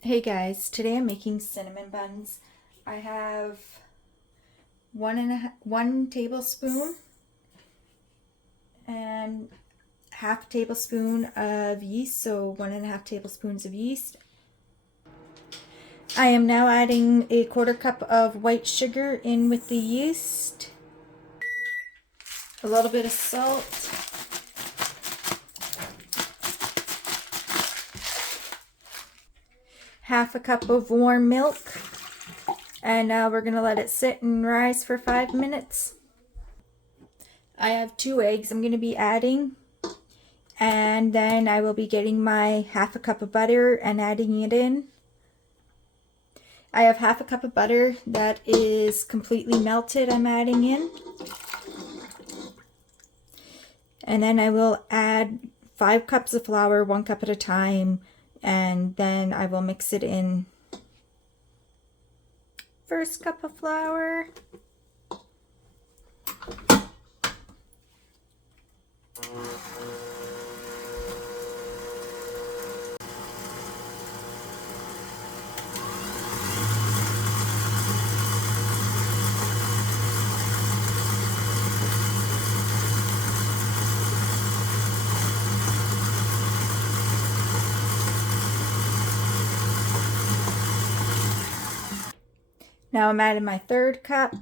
Hey guys, today I'm making cinnamon buns. I have 1 tablespoon and half tablespoon of yeast, so 1.5 tablespoons of yeast. I am now adding a 1/4 cup of white sugar in with the yeast, a little bit of salt, half a cup of warm milk, and now we're gonna let it sit and rise for 5 minutes. I have 2 eggs I'm gonna be adding. And then I will be getting my half a cup of butter and adding it in. I have half a cup of butter that is completely melted I'm adding in. And then I will add 5 cups of flour, 1 cup at a time, and then I will mix it in. First cup of flour. Now I'm adding my 1/3 cup.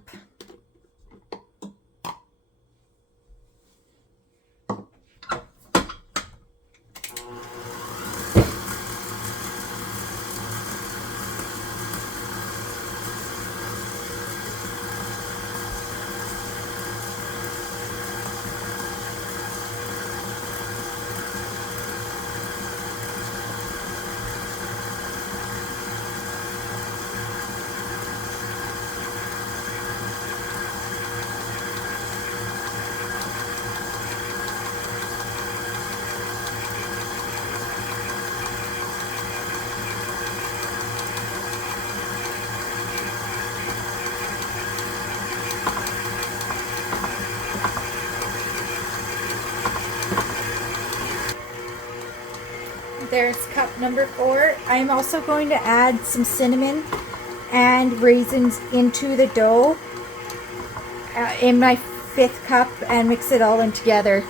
There's cup number 4. I'm also going to add some cinnamon and raisins into the dough in my 5th cup and mix it all in together.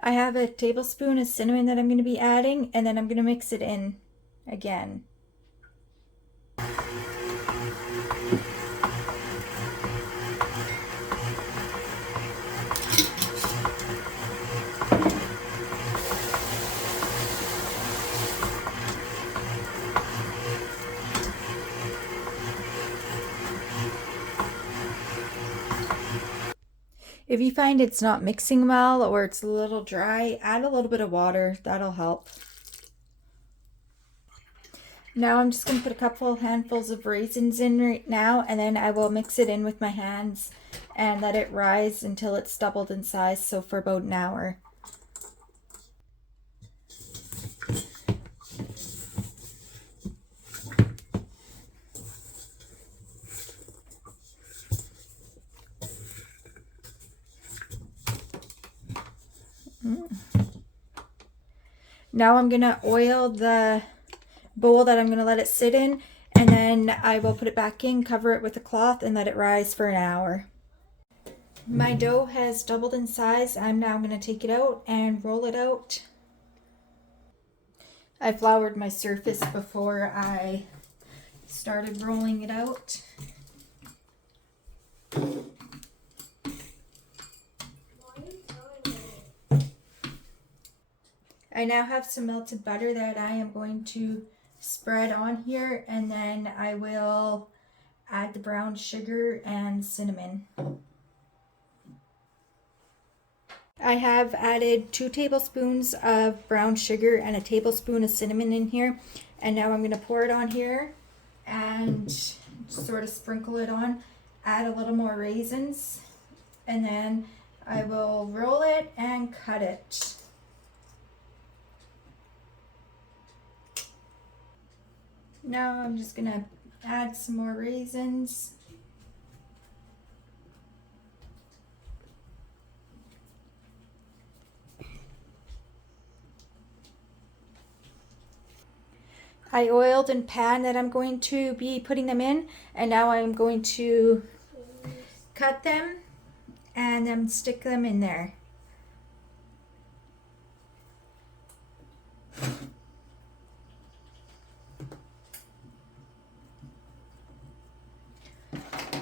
I have a tablespoon of cinnamon that I'm going to be adding, and then I'm going to mix it in again. If you find it's not mixing well or it's a little dry, add a little bit of water. That'll help. Now I'm just going to put a couple handfuls of raisins in right now, and then I will mix it in with my hands and let it rise until it's doubled in size, so for about an hour. Now I'm going to oil the bowl that I'm going to let it sit in, and then I will put it back in, cover it with a cloth, and let it rise for an hour. My dough has doubled in size. I'm now going to take it out and roll it out. I floured my surface before I started rolling it out. I now have some melted butter that I am going to spread on here, and then I will add the brown sugar and cinnamon. I have added 2 tablespoons of brown sugar and a tablespoon of cinnamon in here, and now I'm going to pour it on here and sort of sprinkle it on, add a little more raisins, and then I will roll it and cut it. Now I'm just gonna add some more raisins. I oiled and pan that I'm going to be putting them in, and now I'm going to cut them and then stick them in there.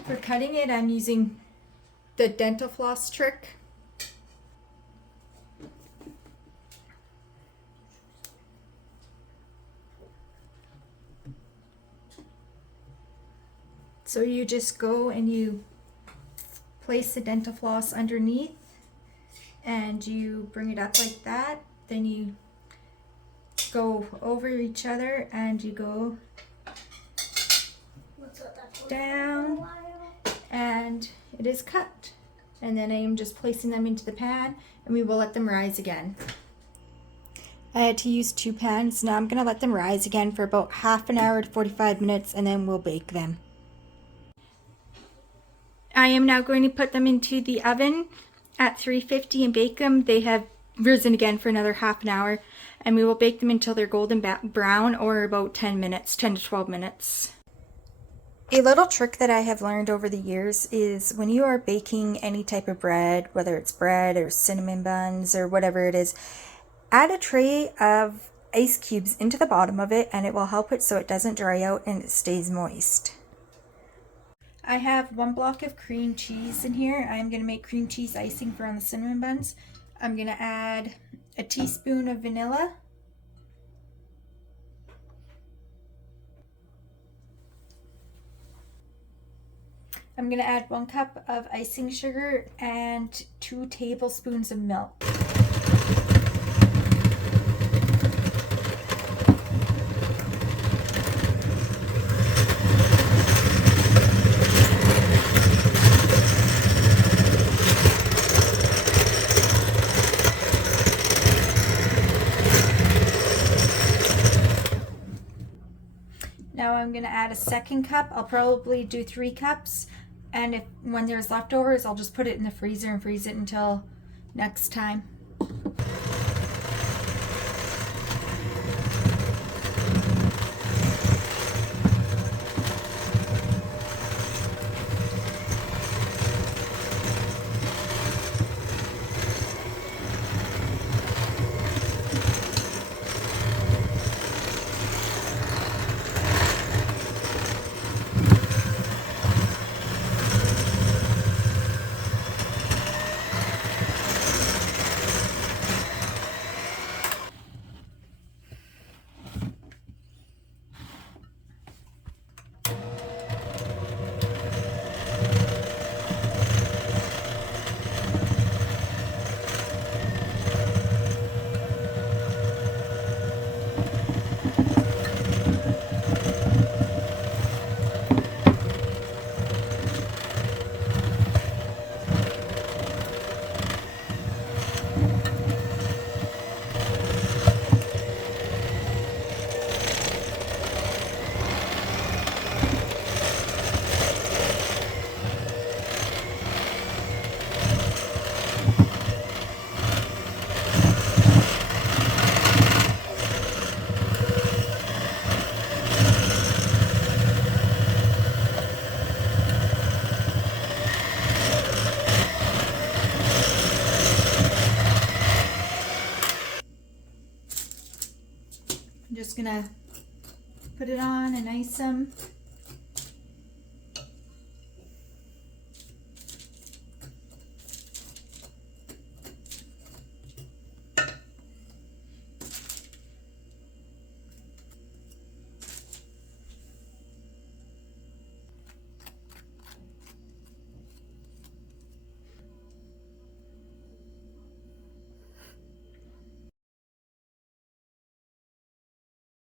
For cutting it, I'm using the dental floss trick. So you just go and you place the dental floss underneath and you bring it up like that. Then you go over each other and you go down and it is cut. And then I am just placing them into the pan and we will let them rise again. I had to use 2 pans. Now I'm going to let them rise again for about half an hour to 45 minutes and then we'll bake them. I am now going to put them into the oven at 350 and bake them. They have risen again for another half an hour and we will bake them until they're golden brown, or about 10 to 12 minutes. A little trick that I have learned over the years is when you are baking any type of bread, whether it's bread or cinnamon buns or whatever it is, add a tray of ice cubes into the bottom of it and it will help it so it doesn't dry out and it stays moist. I have 1 block of cream cheese in here. I'm going to make cream cheese icing for on the cinnamon buns. I'm going to add a teaspoon of vanilla. I'm going to add 1 cup of icing sugar and 2 tablespoons of milk. Now I'm going to add a 2nd cup. I'll probably do 3 cups. And when there's leftovers, I'll just put it in the freezer and freeze it until next time. I'm just gonna put it on and ice them.